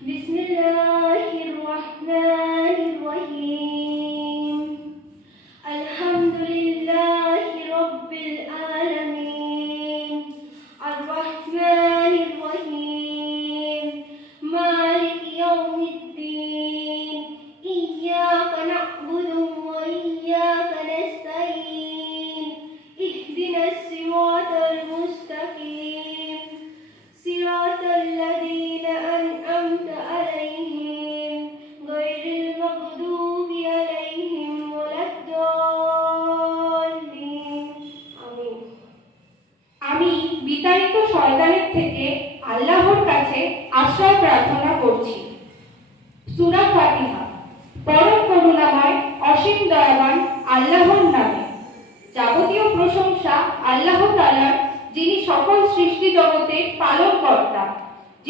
বিসমিল্লাহির রহমানির রহিম। আলহামদুলিল্লাহি রাব্বিল আলামিন। আর রহমানির রহিম। মালিক ইয়াউমিদ্দিন। ইয়্যাকা না'বুদু ওয়া ইয়্যাকা নাস্তাঈন। ইহদিনাস সিরাতাল মুস্তাকিম। সিরাতাল লাযীনা আন'আমতা আলাইহিম গায়রিল মাগদুবি আলাইহিম ওয়ালাদ-দাল্লিন। আমিন। আমি বিতাড়িত শয়তানের থেকে আল্লাহর কাছে আশ্রয় প্রার্থনা করছি। সূরা ফাতিহা। পরম করুণাময় অসীম দয়াবান আল্লাহর নামে। যাবতীয় প্রশংসা আল্লাহ তাআলার, যিনি সকল সৃষ্টি জগতের পালনকর্তা।